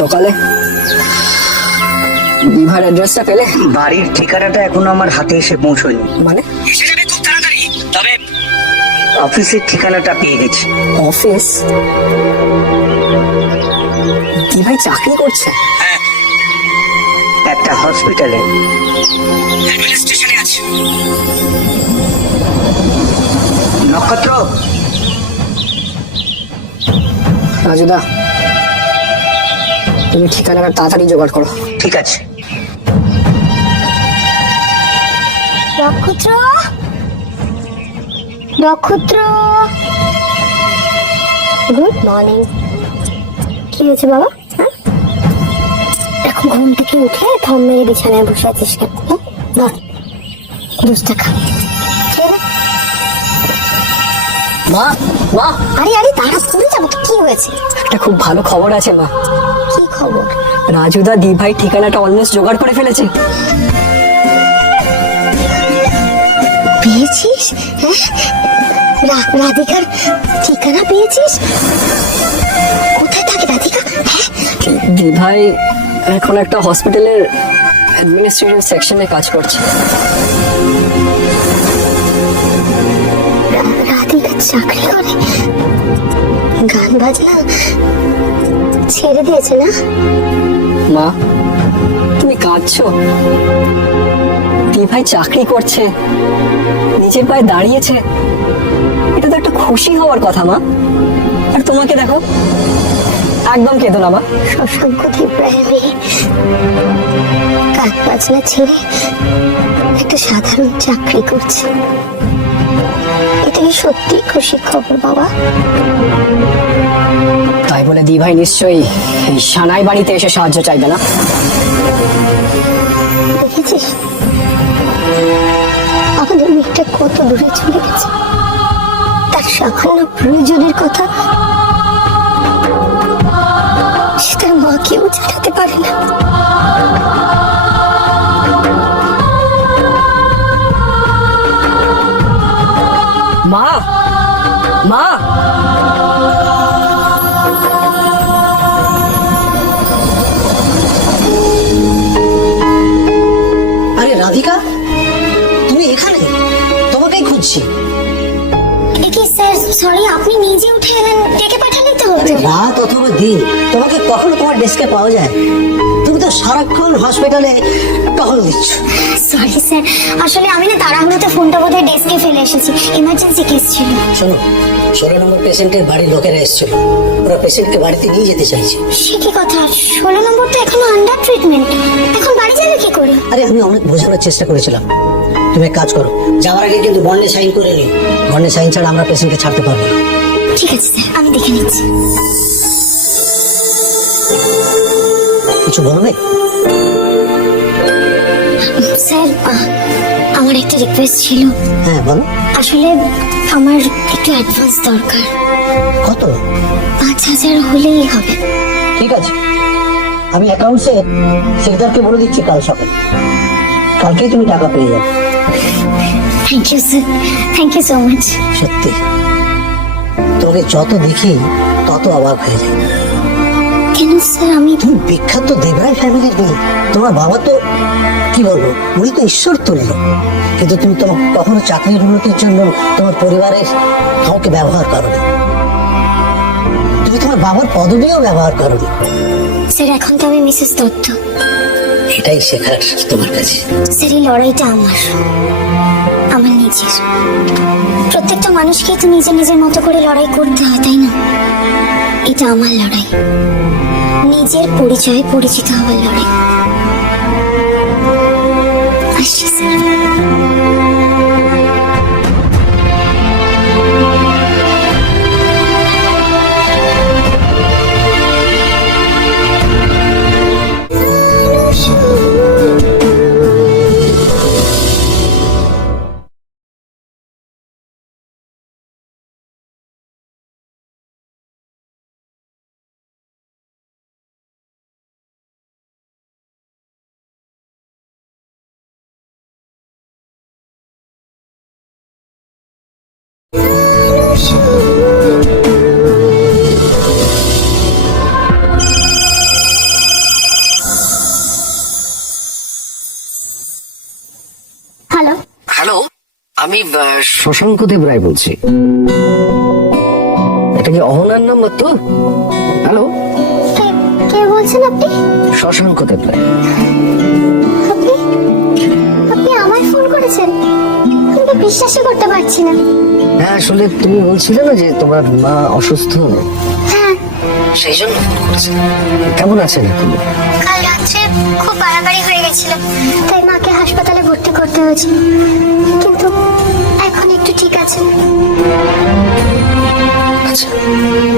সকালে বিভার অ্যাড্রেসটা পেলে? বাড়ির ঠিকানাটা এখনো আমার হাতে এসে পৌঁছয়নি। মানে? এসে যাবে খুব তাড়াতাড়ি, তবে অফিসের ঠিকানাটা পেয়ে গেছি। অফিস? দিভাই চাকরি করছে? হ্যাঁ, একটা হসপিটালে অ্যাডমিনিস্ট্রেশনে আছে। নক্ষত্র, রাজুদা, তুমি ঠিকানাটা তাড়াতাড়ি জোগাড় করো। ঠিক আছে। নক্ষত্র, নক্ষত্র, গুড মর্নিং। কি হয়েছে বাবা? এখন ঘুম থেকে উঠে থম মেরে বিছানায় বসে আছিস কেন? ধর দুধটা খা। মা, মা, আরে আরে তারা স্কুলে যাবো তো, কি হয়েছে? একটা খুব ভালো খবর আছে মা। কি খবর? রাজুদা দিভাই ঠিকানাটা অলমোস্ট জোগাড় করে ফেলেছে। পেয়েছিস? হ্যাঁ, রাধিকার ঠিকানা পেয়েছিস? কোথায় থাকে রাধিকা? হ্যাঁ, দিভাই এখন একটা হসপিটালের অ্যাডমিনিস্ট্রেটিভ সেকশনে কাজ করছে। রাধিকা চাকরি করে? গান বাজনা ছেড়ে দিয়েছে না? মা, তুমি কাঁদছো? দিভাই চাকরি করছে, নিজের পায়ে দাঁড়িয়েছে, এটা তো একটা খুশি হওয়ার কথা মা। আর তোমাকে দেখো, একদম কেঁদো না মা। শশাঙ্ক ইব্রাহিমী গান বাজনা ছেড়ে একটা সাধারণ চাকরি করছে, এটা কি সত্যি খুশির খবর বাবা? তাই বলে দিভাই নিশ্চয়ই এই সানাই বাড়িতে এসে সাহায্য চাইবে না। দেখেছিস আমাদের মেয়েটা কত দূরে চলে গেছে, তার সামান্য প্রয়োজনের কথা সে তার মাকেও জানাতে পারে না। মা, মা, আরে রাধিকা, তুমি এখানে? তোমাকেই খুঁজছি। কি স্যার, সরি, আপনি নিজে উঠে এলেন, ডেকে পাঠালে তো হতো। রাত অথবা দিন তোমাকে কখনো তোমার ডেস্কে পাওয়া যায়? তুমি তো সারাক্ষণ হসপিটালে টহল দিচ্ছ। সরি স্যার, আসলে আমি না তাড়াহুড়োতে ফোনটা বোধহয় ডেস্কে ফেলে এসেছি, ইমার্জেন্সি কেস ছিল। শোনো, 16 নম্বর পেশেন্টের বাড়ির লোকেরা এসেছিল, ওরা পেশেন্টকে বাড়িতে নিয়ে যেতে চাইছে। সে কি কথা? 16 নম্বর তো এখনো আন্ডার ট্রিটমেন্ট, এখন বাড়ি যাবে কি করে? আরে আমি অনেক বোঝানোর চেষ্টা করেছিলাম। তুমি এক কাজ করো, যাওয়ার আগে কিন্তু বন্ডে সাইন করে নিও। বন্ডে সাইন ছাড়া আমরা পেশেন্টকে ছাড়তে পারবো না। ঠিক আছে স্যার, আমি দেখে নিচ্ছি। কিছু বলবে? স্যার, আমার একটা রিকোয়েস্ট ছিল। হ্যাঁ বলো। আসলে আমার একটু অ্যাডভান্স দরকার। কত? 5,000 হলেই হবে। ঠিক আছে, আমি অ্যাকাউন্টসে সেক্রেটারকে বলে দিচ্ছি কাল সকালে। কালকেই তুমি টাকা পেয়ে যাবে। Thank you sir, thank you so much. সত্যি তোমাকে যত দেখি তত অবাক হয়ে যায়। কেন স্যার? আমি তুমি বিখ্যাত দেবরায় ফ্যামিলির মেয়ে। তোমার বাবা তো কি বলবো, উনি তো ঈশ্বর তুল্য, কিন্তু তুমি তোমার কখনো চাকরির উন্নতির জন্য তোমার পরিবারের কাউকে ব্যবহার করোনি। তুমি তোমার বাবার পদবিও ব্যবহার করোনি। স্যার, এখন তো আমি মিসেস দত্ত। এটাই শেখার তোমার কাছে। স্যার, এই লড়াইটা আমার নিজের। প্রত্যেকটা মানুষকেই তো নিজের নিজের মতো করে লড়াই করতে হয়, তাই না? এটা আমার লড়াই, নিজের পরিচয়ে পরিচিত হওয়ার লড়াই। আসছি স্যার। আমি শশাঙ্ক দেব রায় বলছি। এটা কি অহনার নাম্বার তো? হ্যালো, কে বলছেন আপনি? শশাঙ্ক দেব রায়। আপনি আপনি আমায় ফোন করেছেন? আমি তো বিশ্বাসই করতে পারছি না। হ্যাঁ, আসলে তুমি বলছিলে না যে তোমার মা অসুস্থ, হ্যাঁ, সেই জন্য ফোন করেছি। কেমন আছেন এখন? কাল রাত্রে খুব বাড়াবাড়ি হয়ে গেছিল, তাই মাকে হাসপাতালে ভর্তি করতে হয়েছিল, কিন্তু এখন একটু ঠিক আছে। আচ্ছা,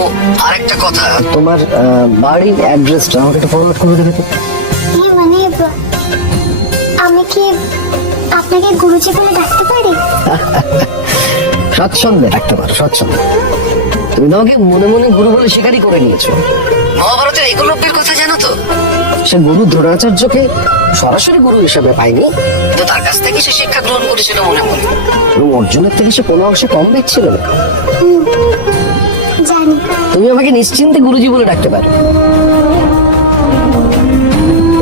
ও আরেকটা কথা, তোমার বাড়ির অ্যাড্রেসটা আমাকে একটু ফরওয়ার্ড করে দেবে তো? মানে আমি কি আপনাকে গুরুজি বলে ডাকতে পারি? স্বচ্ছন্দে ডাকতে পারো, স্বচ্ছন্দে। তুমি আমাকে মনে মনে গুরু বলে স্বীকারই করে নিয়েছো। মহাভারতের একলব্যের কথা জানো তো? সে গুরু দ্রোণাচার্যকে সরাসরি গুরু হিসেবে পায়নি, কিন্তু তার কাছ থেকে সে শিক্ষা গ্রহণ করেছিল মনে মনে, এবং অর্জুনের থেকে সে কোনো অংশে কম দেখছিল না। জানি। তুমি আমাকে নিশ্চিন্তে গুরুজি বলে ডাকতে পারো।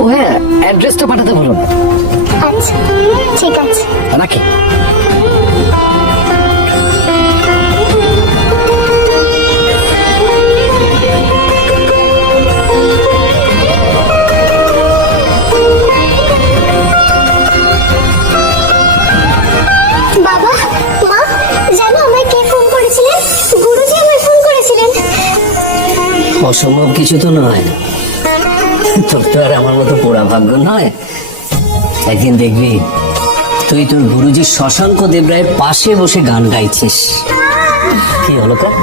ও হ্যাঁ, অ্যাড্রেসটা পাঠাতে ভুলো না। আচ্ছা, ঠিক আছে। রাখি। বাবা, মা, জানো আমায় কে ফোন করেছিলেন? গুরুজি আমায় ফোন করেছিলেন। অসম্ভব কিছু তো নয়, তোর তো আর আমার মতো পোড়া ভাগ্য নয়। একদিন দেখবি তুই তোর গুরুজি শশাঙ্ক দেব রায়ের পাশে বসে গান গাইছিস। কি হলো কার?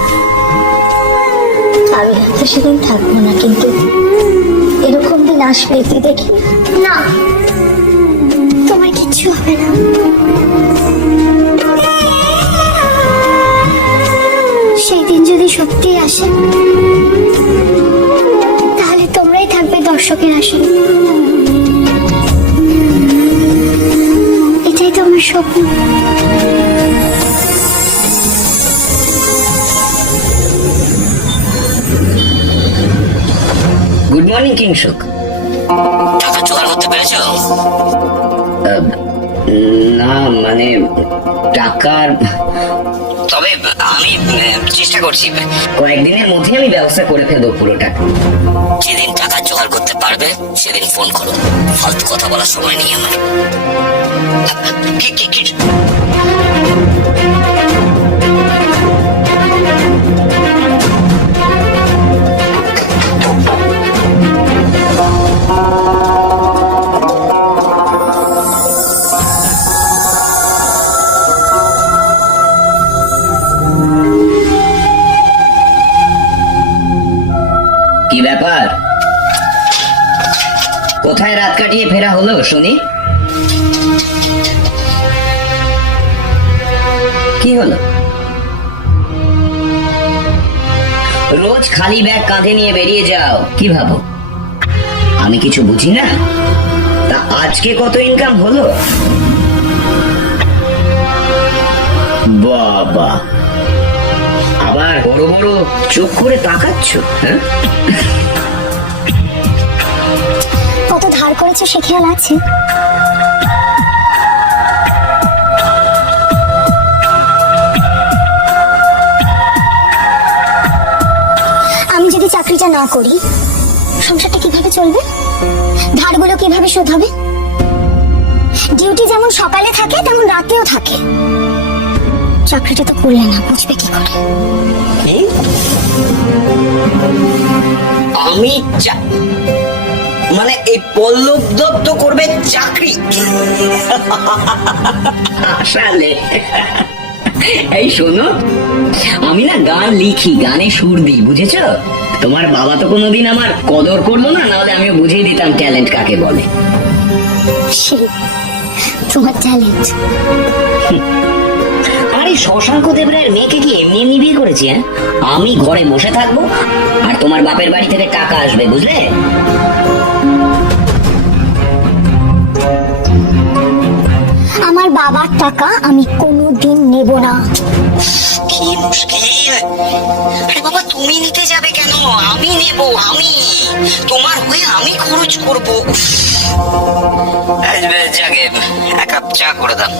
আমি হয়তো সেদিন থাকবো না, কিন্তু এরকম দিন আসবে তুই দেখি। না, তোমার কিচ্ছু হবে না। সেই দিন যদি সত্যি আসে, তাহলে তোমরাই থাকবে দর্শকের আসনে। এটাই তো আমার স্বপ্ন। Good morning Kinshuk. টাকা জোগাড় করতে পেরেছো? না মানে টাকার, তবে আমি চেষ্টা করছি, কয়েকদিনের মধ্যে আমি ব্যবস্থা করে ফেলবো পুরোটা। যেদিন টাকা জোগাড় করতে পারবে সেদিন ফোন করো, ফালতু কথা বলার সময় নেই আমার। কি কি ব্যাপার? কোথায় রাত কাটিয়ে ফেরা হলো শুনি? কি হলো? রোজ খালি ব্যাগ কাঁধে নিয়ে বেরিয়ে যাও, কি ভাবো আমি কিছু বুঝি না? তা আজকে কত ইনকাম হলো? বাবা, আবার বড় বড় চোখ করে তাকাচ্ছ, হ্যাঁ? কত ধার করেছে সে খেয়াল আছে? আমি যদি চাকরিটা না করি, সংসারটা কিভাবে চলবে? ধারগুলো কিভাবে শোধ হবে? ডিউটি যেমন সকালে থাকে তেমন রাতেও থাকে। চাকরিটা তো করলে না, বুঝবে কি করে? আমি মানে এই পল্লব দত্ত করবে চাকরি? আসলে এই শোনো, আমি না গান লিখি, গানে সুর দিই, বুঝেছ? তোমার বাবা তো কোনোদিন আমার কদর করলো না, নাহলে আমিও বুঝিয়ে দিতাম ট্যালেন্ট কাকে বলে। সেই তোমার ট্যালেন্ট। আরে শশাঙ্ক দেব রায়ের মেয়েকে কি এমনি এমনি বিয়ে করেছি? হ্যাঁ, আমি ঘরে বসে থাকবো আর তোমার বাপের বাড়ি থেকে টাকা আসবে, বুঝলে? আমার বাবার টাকা আমি কোনোদিন নেব না। কি মুশকিল! আরে বাবা, তুমি নিতে যাবে কেন? আমি নেব, আমি তোমার হয়ে আমি খরচ করবো। যাকে এক কাপ চা করে দাও।